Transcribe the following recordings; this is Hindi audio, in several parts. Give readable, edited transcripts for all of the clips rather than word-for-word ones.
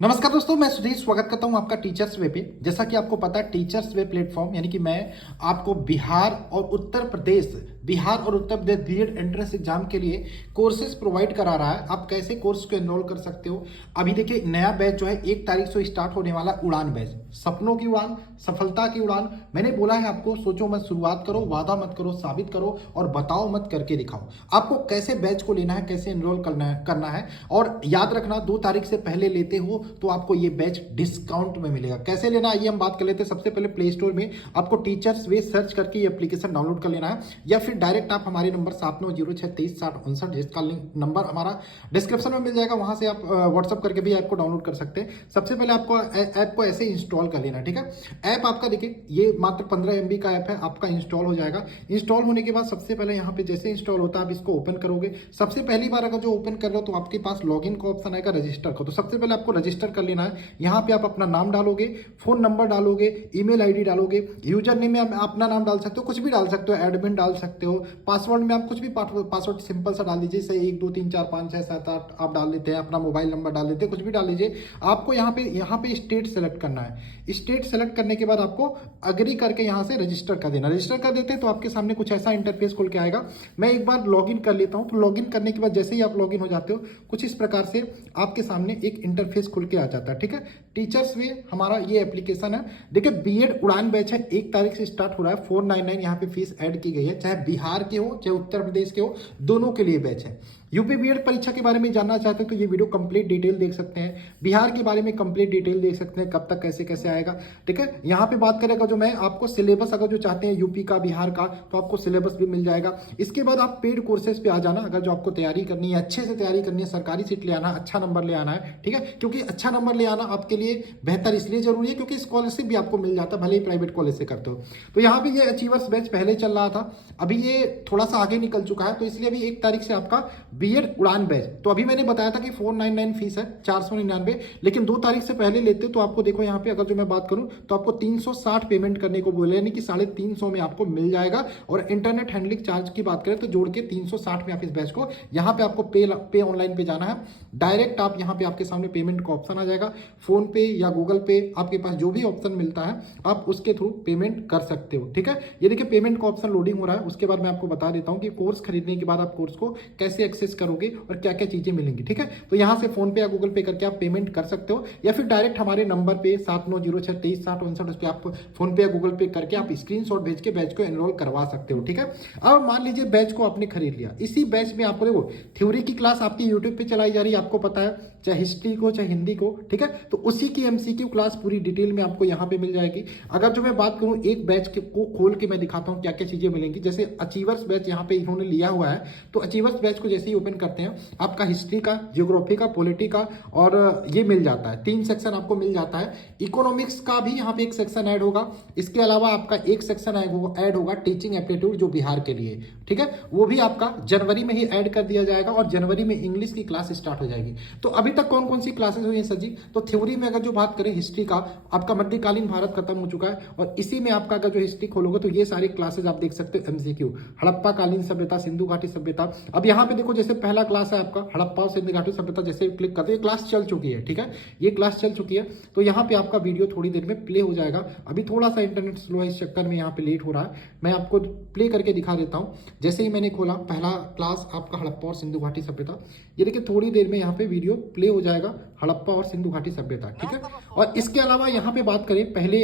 नमस्कार दोस्तों, मैं सुधीर स्वागत करता हूं आपका टीचर्स वे पे। जैसा कि आपको पता है, टीचर्स वे प्लेटफॉर्म यानी कि मैं आपको बिहार और Uttar Pradesh BEd entrance exam के लिए कोर्सेज प्रोवाइड करा रहा है। आप कैसे कोर्स को एनरोल कर सकते हो। अभी देखिए, नया बैच जो है 1 तारीख से स्टार्ट होने वाला उड़ान बैच, सपनों की उड़ान, सफलता की उड़ान। मैंने बोला है आपको, सोचो मत, शुरुआत करो, वादा मत करो, साबित करो और बताओ मत, करके दिखाओ। आपको कैसे बैच को लेना है, कैसे एनरोल करना है। और याद रखना, 2 तारीख से पहले लेते हो तो आपको ये बैच डिस्काउंट में मिलेगा। कैसे लेना है ये हम बात कर लेते हैं। सबसे पहले प्ले स्टोर में आपको टीचर्स वे सर्च करके ये एप्लीकेशन डाउनलोड कर लेना है, या फिर डायरेक्ट आप हमारे नंबर 7906236059, जिसका लिंक नंबर हमारा डिस्क्रिप्शन में मिल जाएगा, वहां से आप व्हाट्सअप करके भी ऐप को डाउनलोड कर सकते हैं। सबसे पहले आपको ऐप को ऐसे इंस्टॉल कर लेना है, ठीक है। ऐप आपका देखिए, ये मात्र 15 MB का ऐप है, आपका इंस्टॉल हो जाएगा। इंस्टॉल होने के बाद सबसे पहले यहाँ पे जैसे इंस्टॉल होता है, आप इसको ओपन करोगे। सबसे पहली बार अगर जो ओपन कर रहे हो तो आपके पास लॉगिन का ऑप्शन आएगा, रजिस्टर का। तो सबसे पहले आपको रजिस्टर कर लेना है। यहाँ पे आप अपना नाम डालोगे, फोन नंबर डालोगे, ईमेल आईडी डालोगे, यूजर नेम में आप अपना नाम डाल सकते हो, कुछ भी डाल सकते हो, एडमिन डाल सकते हो। पासवर्ड में आप कुछ भी पासवर्ड सिंपल सा डाल दीजिए, जैसे 1 2 3 4 5 6 7 8 आप डाल देते हैं, अपना मोबाइल नंबर डाल देते हैं, कुछ भी डाल लीजिए। आपको यहाँ पे स्टेट सेलेक्ट करना है। स्टेट सेलेक्ट करने के बाद आपको अग्री करके यहाँ से रजिस्टर कर देना। रजिस्टर कर देते हैं तो आपके सामने कुछ ऐसा इंटरफेस खुल के आएगा। मैं एक बार लॉगिन कर लेता हूँ। तो लॉगिन करने के बाद जैसे ही आप लॉगिन हो जाते हो, कुछ इस प्रकार से आपके सामने एक इंटरफेस खुल के आ जाता है, ठीक है। टीचर्स वे हमारा ये एप्लीकेशन है। देखिए, बीएड उड़ान बैच है, 1 तारीख से स्टार्ट हो रहा है। 499 यहाँ पे फीस ऐड की गई है। चाहे बिहार के हो चाहे उत्तर प्रदेश के हो, दोनों के लिए बैच है। यूपी बीएड परीक्षा के बारे में जानना चाहते हैं तो ये वीडियो कंप्लीट डिटेल देख सकते हैं। बिहार के बारे में कंप्लीट डिटेल देख सकते हैं, कब तक कैसे कैसे आएगा, ठीक है। यहाँ पे बात करेगा जो मैं आपको सिलेबस, अगर जो चाहते हैं यूपी का, बिहार का, तो आपको सिलेबस भी मिल जाएगा। इसके बाद आप पेड कोर्सेज पे आ जाना, अगर जो आपको तैयारी करनी है, अच्छे से तैयारी करनी है, सरकारी सीट ले आना, अच्छा नंबर ले आना है, ठीक है। क्योंकि अच्छा नंबर ले आना आपके लिए बेहतर इसलिए जरूरी है क्योंकि स्कॉलरशिप भी आपको मिल जाता है, भले ही प्राइवेट कॉलेज से करते हो। तो यहाँ पे ये अचीवर्स बैच पहले चल रहा था, अभी ये थोड़ा सा आगे निकल चुका है। तो इसलिए अभी 1 तारीख से आपका बीएड उड़ान बैच, तो अभी मैंने बताया था कि 499 फीस है, 499, लेकिन 2 तारीख से पहले लेते तो आपको देखो यहाँ पे, अगर जो मैं बात करूं तो आपको 360 पेमेंट करने को बोले, यानी कि 350 में आपको मिल जाएगा। और इंटरनेट हैंडलिंग चार्ज की बात करें तो जोड़ के 360 में आप इस बैच को, यहाँ पे आपको पे ऑनलाइन पे जाना है। डायरेक्ट आप यहाँ पे आपके सामने पेमेंट का ऑप्शन आ जाएगा, फोन पे या गूगल पे, आपके पास जो भी ऑप्शन मिलता है आप उसके थ्रू पेमेंट कर सकते हो, ठीक है। ये देखिए, पेमेंट का ऑप्शन लोडिंग हो रहा है। उसके बाद मैं आपको बता देता हूँ कि कोर्स खरीदने के बाद आप कोर्स को कैसे एक्सेस करोगे और क्या क्या चीजें मिलेंगी, ठीक है। तो यहाँ से फोन पे या गूगल पे करके आप पेमेंट कर सकते हो, या फिर डायरेक्ट हमारे नंबर पे 7906236059, उस पर आप फोन पे या गूगल पे करके आप स्क्रीनशॉट भेज के बैच को एनरोल करवा सकते हो, ठीक है। अब मान लीजिए बैच को आपने खरीद लिया। इसी बैच में आपको देखो, थ्योरी की क्लास आपकी यूट्यूब पे चलाई जा रही है, आपको पता है, चाहे हिस्ट्री को चाहे हिंदी को, ठीक है। तो उसी की एमसीक्यू क्लास पूरी डिटेल में आपको यहाँ पे मिल जाएगी। अगर जो मैं बात करूँ, एक बैच को खोल के मैं दिखाता हूँ क्या क्या चीजें मिलेंगी। जैसे अचीवर्स बैच यहाँ पे इन्होंने लिया हुआ है, तो अचीवर्स बैच को जैसे ही ओपन करते हैं, आपका हिस्ट्री का, ज्योग्राफी का, पॉलिटी का, और ये मिल जाता है। 3 सेक्शन आपको मिल जाता है। इकोनॉमिक्स का भी यहाँ पे एक सेक्शन ऐड होगा। इसके अलावा आपका एक सेक्शन ऐड होगा टीचिंग एप्टीट्यूड, जो बिहार के लिए, ठीक है। वो भी आपका जनवरी में ही ऐड कर दिया जाएगा, और जनवरी में इंग्लिश की क्लास स्टार्ट हो जाएगी। तो अभी तक कौन कौन सी क्लासेस हुई हैं सर जी? तो थ्योरी में अगर जो बात करें हिस्ट्री का, आपका मध्यकालीन भारत खत्म हो चुका है, और इसी में आपका अगर जो हिस्ट्री खोलोगे तो ये सारी क्लासेस आप देख सकते हो। एमसीक्यू, हड़प्पा कालीन सभ्यता, सिंधु घाटी सभ्यता। अब यहाँ पे देखो, जैसे पहला क्लास है आपका हड़प्पा और सिंधु घाटी सभ्यता, जैसे क्लिक करते हैं, क्लास चल चुकी है, ठीक है। ये क्लास चल चुकी है। तो यहाँ पे आपका वीडियो थोड़ी देर में प्ले हो जाएगा। अभी थोड़ा सा इंटरनेट स्लो है, इस चक्कर में यहाँ पे लेट हो रहा है। मैं आपको प्ले करके दिखा देता हूँ। जैसे ही मैंने खोला, पहला क्लास आपका हड़प्पा और सिंधु घाटी सभ्यता, ये देखिए थोड़ी देर में यहाँ पे वीडियो प्ले हो जाएगा, हड़प्पा और सिंधु घाटी सभ्यता, ठीक है। और इसके अलावा यहाँ पे बात करें, पहले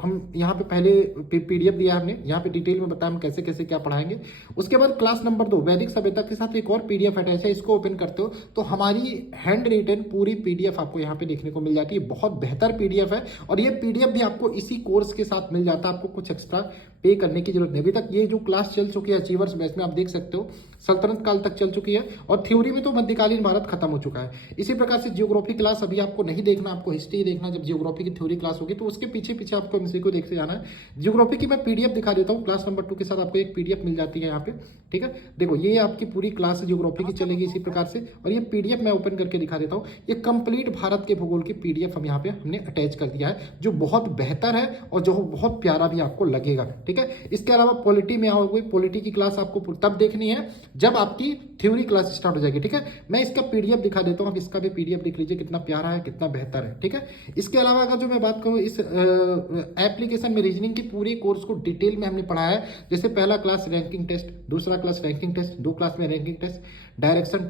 हम यहाँ पे पहले पीडीएफ दिया हमने, यहाँ पे डिटेल में बताया हम कैसे कैसे क्या पढ़ाएंगे। उसके बाद क्लास नंबर 2 वैदिक सभ्यता के साथ एक और पीडीएफ अटैच है। इसको ओपन करते हो तो हमारी हैंड रिटन पूरी पीडीएफ आपको यहाँ पे देखने को मिल जाती है। बहुत बेहतर पीडीएफ है, और ये पीडीएफ भी आपको इसी कोर्स के साथ मिल जाता है। आपको कुछ एक्स्ट्रा पे करने की जरूरत नहीं। अभी तक ये जो क्लास चल चुकी है अचीवर्स बैच में, आप देख सकते हो सल्तनत काल तक चल चुकी है, और थ्योरी में तो मध्यकालीन भारत खत्म हो चुका है। इसी प्रकार से ज्योग्राफी क्लास अभी आपको नहीं देखना, आपको हिस्ट्री देखना। जब ज्योग्राफी की थ्योरी क्लास होगी तो उसके पीछे पीछे आपको एमसीक्यू देखते जाना है। ज्योग्राफी की मैं पीडीएफ दिखा देता हूँ, क्लास नंबर 2 के साथ आपको एक पीडीएफ मिल जाती है यहाँ पे, ठीक है। देखो, ये आपकी पूरी क्लास ज्योग्राफी की चलेगी इसी प्रकार से, और ये पीडीएफ मैं ओपन करके दिखा देता हूँ। ये कंप्लीट भारत के भूगोल की पीडीएफ हम यहाँ पे हमने अटैच कर दिया है, जो बहुत बेहतर है और जो बहुत प्यारा भी आपको लगेगा, ठीक है। इसके अलावा पॉलिटी में आओगे, पॉलिटी की क्लास आपको तब देखनी है जब आपकी थ्योरी क्लास स्टार्ट हो जाएगी, ठीक है। मैं इसका पीडीएफ दिखा देता हूँ, आप इसका भी पीडीएफ दिख लीजिए कितना प्यारा है, कितना बेहतर है। ठीक है, इसके अलावा अगर जो मैं बात करूँ इस एप्लीकेशन में रीजनिंग की पूरी कोर्स को डिटेल में हमने पढ़ाया है। जैसे पहला क्लास रैंकिंग टेस्ट, दूसरा क्लास रैंकिंग टेस्ट, 2 क्लास में रैंकिंग टेस्ट, डायरेक्शन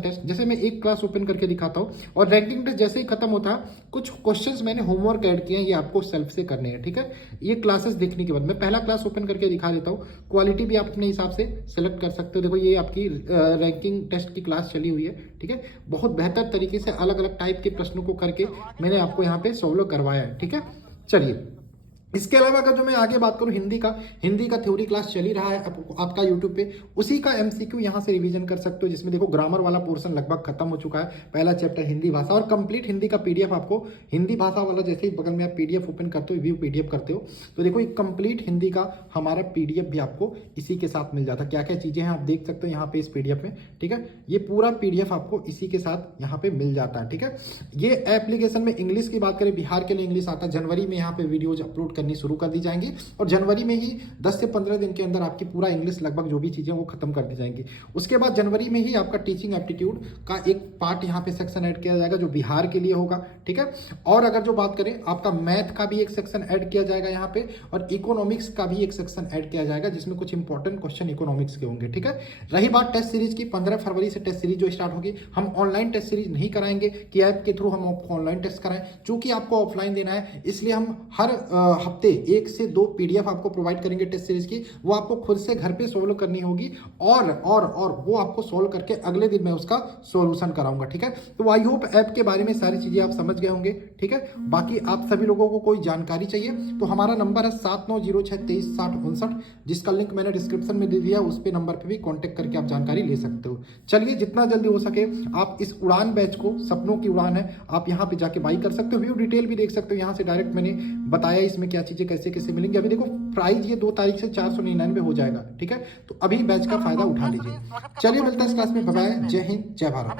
टेस्ट। जैसे मैं एक क्लास ओपन करके दिखाता हूँ और रैंकिंग टेस्ट जैसे ही खत्म होता है, कुछ क्वेश्चंस मैंने होमवर्क ऐड किए हैं, ये आपको सेल्फ से करने हैं। ठीक है, ये क्लासेस देखने के बाद मैं पहला क्लास ओपन करके दिखा देता हूँ। क्वालिटी भी आप अपने हिसाब से सेलेक्ट कर सकते हो। देखो ये आपकी रैंकिंग टेस्ट की क्लास चली हुई है। ठीक है, बहुत बेहतर तरीके से अलग अलग टाइप के प्रश्नों को करके मैंने आपको यहाँ पे सॉल्व करवाया है। ठीक है, चलिए इसके अलावा अगर जो मैं आगे बात करूं हिंदी का थ्योरी क्लास चल ही रहा है आपका यूट्यूब पे, उसी का एमसीक्यू यहां से रिवीजन कर सकते हो, जिसमें देखो ग्रामर वाला पोर्शन लगभग खत्म हो चुका है, पहला चैप्टर हिंदी भाषा और कंप्लीट हिंदी का पीडीएफ आपको हिंदी भाषा वाला जैसे ही बगल में आप पीडीएफ ओपन करते हो, व्यू पीडीएफ करते हो, तो देखो एक कंप्लीट हिंदी का हमारा पीडीएफ भी आपको इसी के साथ मिल जाता है। क्या क्या चीजें हैं आप देख सकते हो यहाँ पे इस पीडीएफ में। ठीक है, ये पूरा पीडीएफ आपको इसी के साथ यहाँ पे मिल जाता है। ठीक है, ये एप्लीकेशन में इंग्लिश की बात करें, बिहार के लिए इंग्लिश आता है, जनवरी में यहाँ पे वीडियोज अपलोड करनी शुरू कर दी जाएंगी और जनवरी में ही 10 से 15 दिन के अंदर आपकी पूरा इंग्लिश लगभग जो भी चीजें वो खत्म कर दी जाएंगी। उसके बाद जनवरी में ही आपका टीचिंग एप्टीट्यूड का एक पार्ट यहाँ पे सेक्शन ऐड किया जाएगा जो बिहार के लिए होगा। ठीक है, और अगर जो बात करें आपका मैथ का भी एक सेक्शन ऐड किया जाएगा यहाँ पे, और इकोनॉमिक्स का भी एक सेक्शन ऐड किया जाएगा जिसमें कुछ इंपॉर्टेंट क्वेश्चन इकोनॉमिक्स के होंगे। ठीक है, रही बात टेस्ट सीरीज की, 15 फरवरी से टेस्ट सीरीज जो स्टार्ट होगी। हम ऑनलाइन टेस्ट सीरीज नहीं कराएंगे कि ऐप के थ्रू हम ऑनलाइन टेस्ट कराएं, चूंकि आपको ऑफलाइन देना है, इसलिए हम हर हफ्ते 1 से 2 पीडीएफ आपको प्रोवाइड करेंगे टेस्ट सीरीज की। वो आपको खुद से घर पे सोल्व करनी होगी और वो आपको सोल्व करके अगले दिन मैं उसका सॉल्यूशन कराऊंगा। ठीक है, तो आई होप ऐप के बारे में सारी चीजें आप समझ गए होंगे। ठीक है, बाकी आप सभी लोगों को कोई जानकारी चाहिए तो हमारा नंबर है 7906236059, जिसका लिंक मैंने डिस्क्रिप्शन में दे दिया, उस पे नंबर पे भी कॉन्टेक्ट करके आप जानकारी ले सकते हो। चलिए जितना जल्दी हो सके आप इस उड़ान बैच को, सपनों की उड़ान है, आप यहाँ पे जाके बाई कर सकते हो, व्यू डिटेल भी देख सकते हो। यहाँ से डायरेक्ट मैंने बताया इसमें क्या चीजें कैसे कैसे मिलेंगी। अभी देखो प्राइस ये 2 तारीख से 499 हो जाएगा। ठीक है, तो अभी बैच का फायदा उठा लीजिए। चलिए मिलता है इस क्लास में, बाय बाय, जय हिंद, जय भारत।